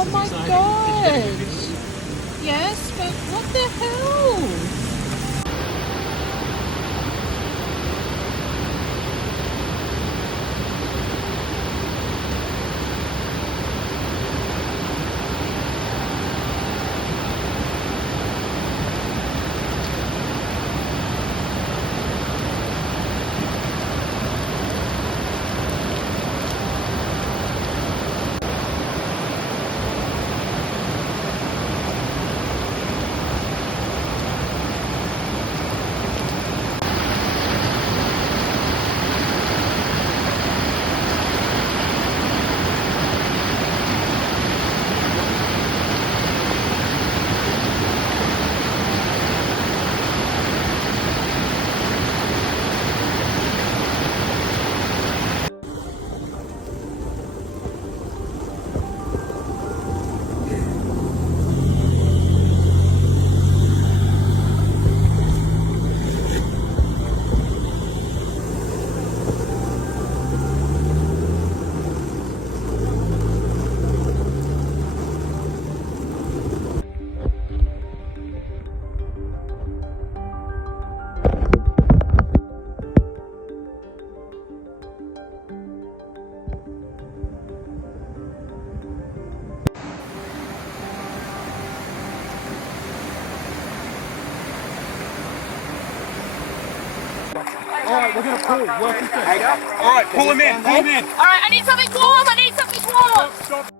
Oh my god! Yes, but what the hell? Alright, we're gonna pull. Work with this. Alright, pull him in, pull him in. Alright, I need something warm, I need something warm! Stop.